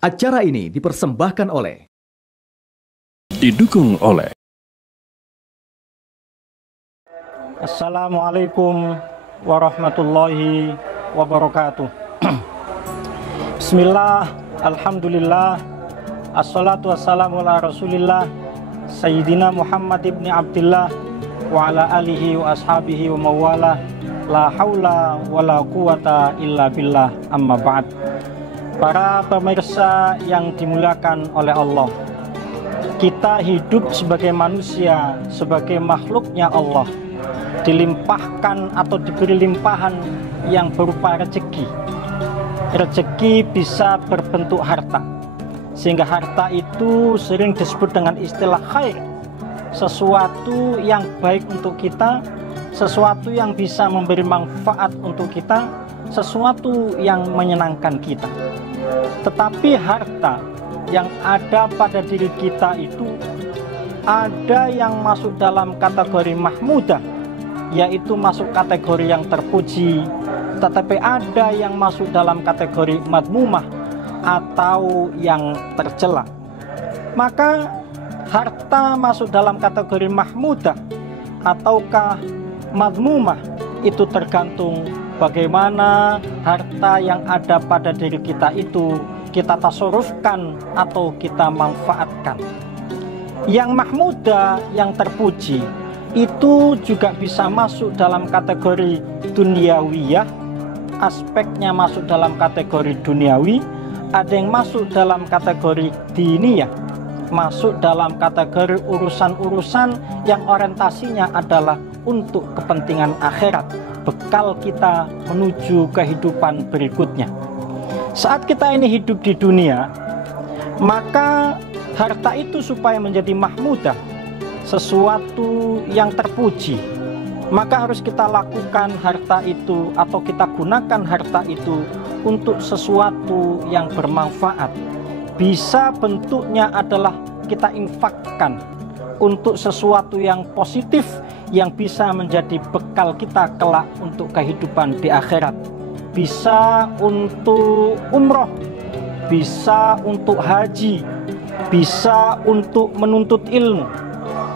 Acara ini dipersembahkan oleh didukung oleh Assalamualaikum warahmatullahi wabarakatuh. Bismillah, alhamdulillah, assalatu wassalamu ala rasulillah Sayyidina Muhammad ibn Abdillah wa ala alihi wa ashabihi wa mawalah. La haula wa la quwata illa billah, amma ba'd. Para pemirsa yang dimuliakan oleh Allah, kita hidup sebagai manusia, sebagai makhluknya Allah, dilimpahkan atau diberi limpahan yang berupa rezeki. Rezeki bisa berbentuk harta, sehingga harta itu sering disebut dengan istilah khair, sesuatu yang baik untuk kita, sesuatu yang bisa memberi manfaat untuk kita, sesuatu yang menyenangkan kita. Tetapi harta yang ada pada diri kita itu ada yang masuk dalam kategori mahmudah, yaitu masuk kategori yang terpuji, tetapi ada yang masuk dalam kategori madmumah atau yang tercela. Maka harta masuk dalam kategori mahmudah ataukah madmumah itu tergantung bagaimana harta yang ada pada diri kita itu kita tasarrufkan atau kita manfaatkan. Yang mahmudah, yang terpuji, itu juga bisa masuk dalam kategori duniawiyah, aspeknya masuk dalam kategori duniawi. Ada yang masuk dalam kategori diniyah, masuk dalam kategori urusan-urusan yang orientasinya adalah untuk kepentingan akhirat, bekal kita menuju kehidupan berikutnya. Saat kita ini hidup di dunia, maka harta itu supaya menjadi mahmudah, sesuatu yang terpuji, maka harus kita lakukan harta itu atau kita gunakan harta itu untuk sesuatu yang bermanfaat. Bisa bentuknya adalah kita infakkan untuk sesuatu yang positif yang bisa menjadi bekal kita kelak untuk kehidupan di akhirat. Bisa untuk umroh, bisa untuk haji, bisa untuk menuntut ilmu,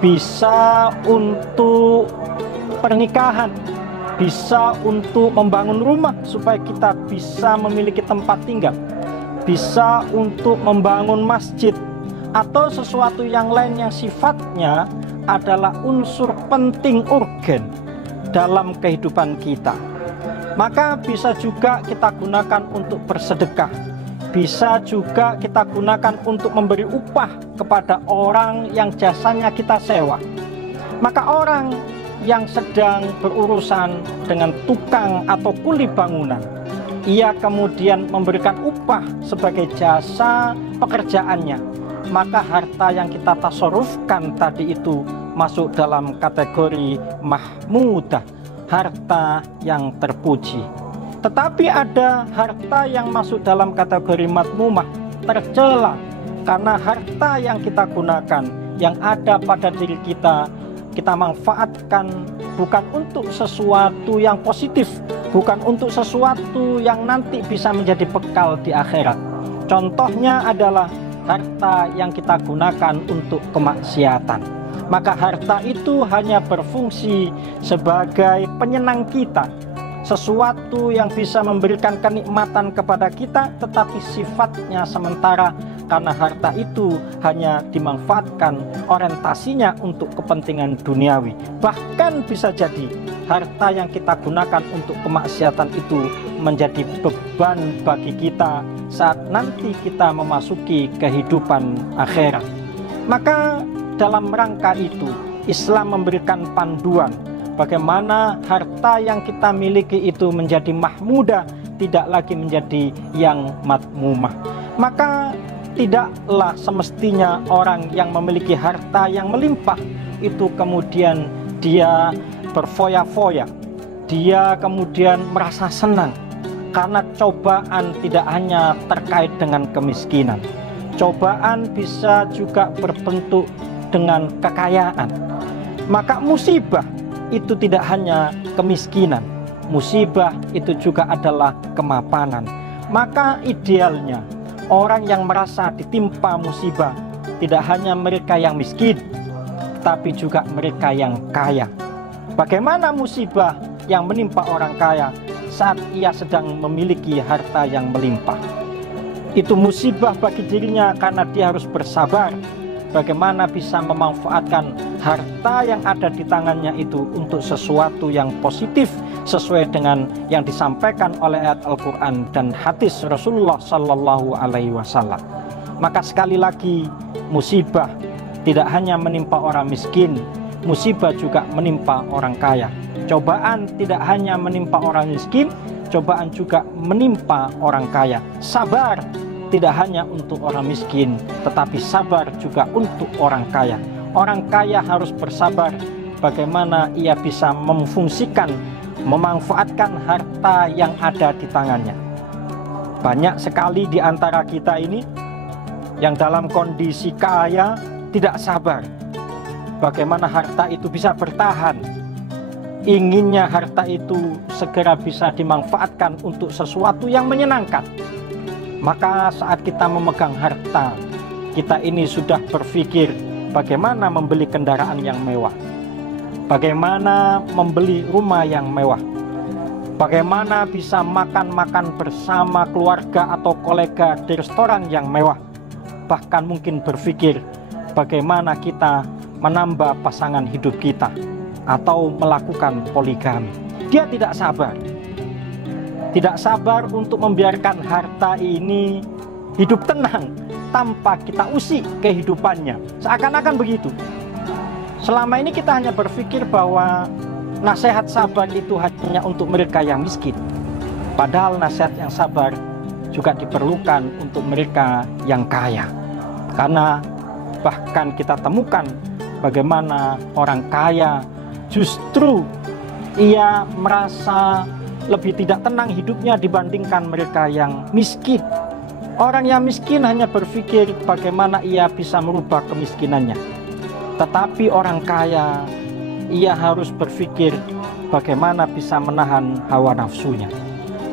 bisa untuk pernikahan, bisa untuk membangun rumah supaya kita bisa memiliki tempat tinggal, bisa untuk membangun masjid, atau sesuatu yang lain yang sifatnya adalah unsur penting urgen dalam kehidupan kita. Maka bisa juga kita gunakan untuk bersedekah, bisa juga kita gunakan untuk memberi upah kepada orang yang jasanya kita sewa. Maka orang yang sedang berurusan dengan tukang atau kuli bangunan, ia kemudian memberikan upah sebagai jasa pekerjaannya, maka harta yang kita tasarrufkan tadi itu masuk dalam kategori mahmudah, harta yang terpuji. Tetapi ada harta yang masuk dalam kategori madmumah, tercela, karena harta yang kita gunakan, yang ada pada diri kita, kita manfaatkan bukan untuk sesuatu yang positif, bukan untuk sesuatu yang nanti bisa menjadi bekal di akhirat. Contohnya adalah harta yang kita gunakan untuk kemaksiatan. Maka harta itu hanya berfungsi sebagai penyenang kita, sesuatu yang bisa memberikan kenikmatan kepada kita, tetapi sifatnya sementara, karena harta itu hanya dimanfaatkan orientasinya untuk kepentingan duniawi. Bahkan bisa jadi harta yang kita gunakan untuk kemaksiatan itu menjadi beban bagi kita saat nanti kita memasuki kehidupan akhirat. Maka dalam rangka itu Islam memberikan panduan bagaimana harta yang kita miliki itu menjadi mahmudah, tidak lagi menjadi yang madmumah. Maka tidaklah semestinya orang yang memiliki harta yang melimpah itu kemudian dia berfoya-foya, dia kemudian merasa senang, karena cobaan tidak hanya terkait dengan kemiskinan. Cobaan bisa juga berbentuk dengan kekayaan. Maka musibah itu tidak hanya kemiskinan, musibah itu juga adalah kemapanan. Maka idealnya Orang yang merasa ditimpa musibah tidak hanya mereka yang miskin, tapi juga mereka yang kaya. Bagaimana musibah yang menimpa orang kaya saat ia sedang memiliki harta yang melimpah? Itu musibah bagi dirinya karena dia harus bersabar bagaimana bisa memanfaatkan harta yang ada di tangannya itu untuk sesuatu yang positif sesuai dengan yang disampaikan oleh ayat Al-Quran dan hadis Rasulullah Sallallahu Alaihi Wasallam. Maka sekali lagi, musibah tidak hanya menimpa orang miskin, musibah juga menimpa orang kaya. Cobaan tidak hanya menimpa orang miskin, cobaan juga menimpa orang kaya. Sabar tidak hanya untuk orang miskin, tetapi sabar juga untuk orang kaya. Orang kaya harus bersabar bagaimana ia bisa memfungsikan, memanfaatkan harta yang ada di tangannya. Banyak sekali di antara kita ini yang dalam kondisi kaya tidak sabar bagaimana harta itu bisa bertahan. Inginnya harta itu segera bisa dimanfaatkan untuk sesuatu yang menyenangkan. Maka saat kita memegang harta, kita ini sudah berpikir bagaimana membeli kendaraan yang mewah, bagaimana membeli rumah yang mewah, bagaimana bisa makan-makan bersama keluarga atau kolega di restoran yang mewah. Bahkan mungkin berpikir bagaimana kita menambah pasangan hidup kita atau melakukan poligami. Dia tidak sabar. Tidak sabar untuk membiarkan harta ini hidup tenang tanpa kita usik kehidupannya. Seakan-akan begitu. Selama ini kita hanya berpikir bahwa nasihat sabar itu hanya untuk mereka yang miskin. Padahal nasihat yang sabar juga diperlukan untuk mereka yang kaya. Karena bahkan kita temukan bagaimana orang kaya justru ia merasa lebih tidak tenang hidupnya dibandingkan mereka yang miskin. Orang yang miskin hanya berpikir bagaimana ia bisa merubah kemiskinannya. Tetapi orang kaya, ia harus berpikir bagaimana bisa menahan hawa nafsunya.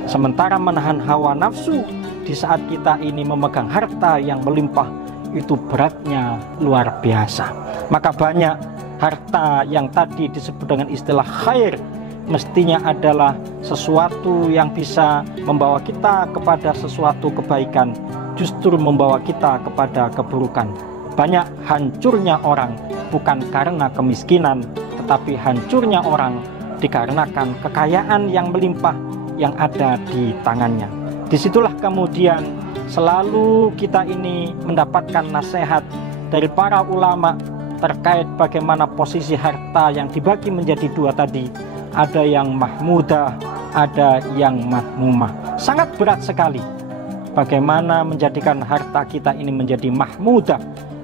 Sementara menahan hawa nafsu di saat kita ini memegang harta yang melimpah, itu beratnya luar biasa. Maka banyak harta yang tadi disebut dengan istilah khair, mestinya adalah sesuatu yang bisa membawa kita kepada sesuatu kebaikan, justru membawa kita kepada keburukan. Banyak hancurnya orang bukan karena kemiskinan, tetapi hancurnya orang dikarenakan kekayaan yang melimpah yang ada di tangannya. Disitulah kemudian selalu kita ini mendapatkan nasihat dari para ulama terkait bagaimana posisi harta yang dibagi menjadi dua tadi. Ada yang mahmudah, ada yang madmumah. Sangat berat sekali bagaimana menjadikan harta kita ini menjadi mahmudah,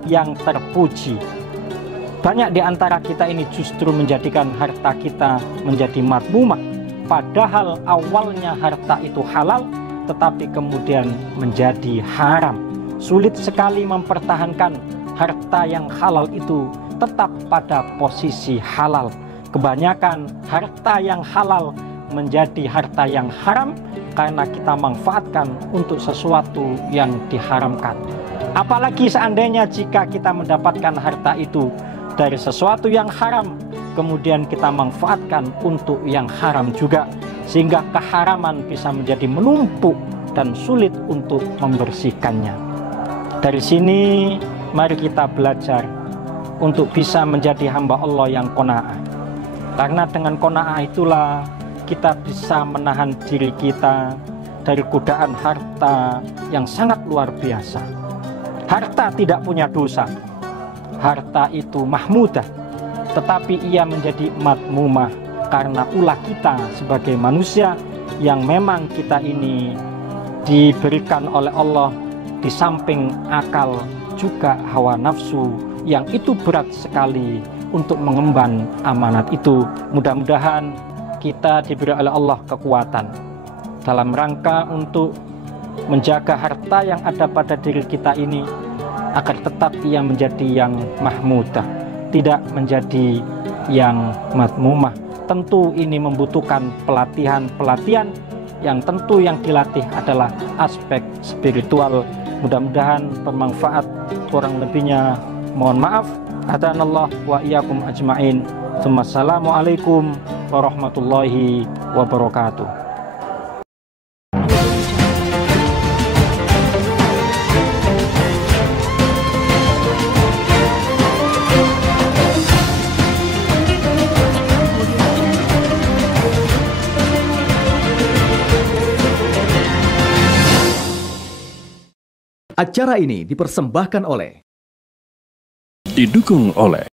yang terpuji. Banyak di antara kita ini justru menjadikan harta kita menjadi madmumah. Padahal awalnya harta itu halal, tetapi kemudian menjadi haram. Sulit sekali mempertahankan harta yang halal itu tetap pada posisi halal. Kebanyakan harta yang halal menjadi harta yang haram karena kita manfaatkan untuk sesuatu yang diharamkan. Apalagi seandainya jika kita mendapatkan harta itu dari sesuatu yang haram, kemudian kita manfaatkan untuk yang haram juga, sehingga keharaman bisa menjadi menumpuk dan sulit untuk membersihkannya. Dari sini mari kita belajar untuk bisa menjadi hamba Allah yang qanaah. Karena dengan qanaah itulah kita bisa menahan diri kita dari godaan harta yang sangat luar biasa. Harta tidak punya dosa. Harta itu mahmudah, tetapi ia menjadi madmumah karena ulah kita sebagai manusia yang memang kita ini diberikan oleh Allah di samping akal juga hawa nafsu yang itu berat sekali untuk mengemban amanat itu. Mudah-mudahan kita diberi oleh Allah kekuatan dalam rangka untuk menjaga harta yang ada pada diri kita ini agar tetap ia menjadi yang mahmudah, tidak menjadi yang madmumah. Tentu ini membutuhkan pelatihan yang tentu yang dilatih adalah aspek spiritual Mudah-mudahan bermanfaat, kurang lebihnya mohon maaf. Hadanallah wa iyyakum ajmain. Assalamualaikum warahmatullahi wabarakatuh. Acara ini dipersembahkan oleh didukung oleh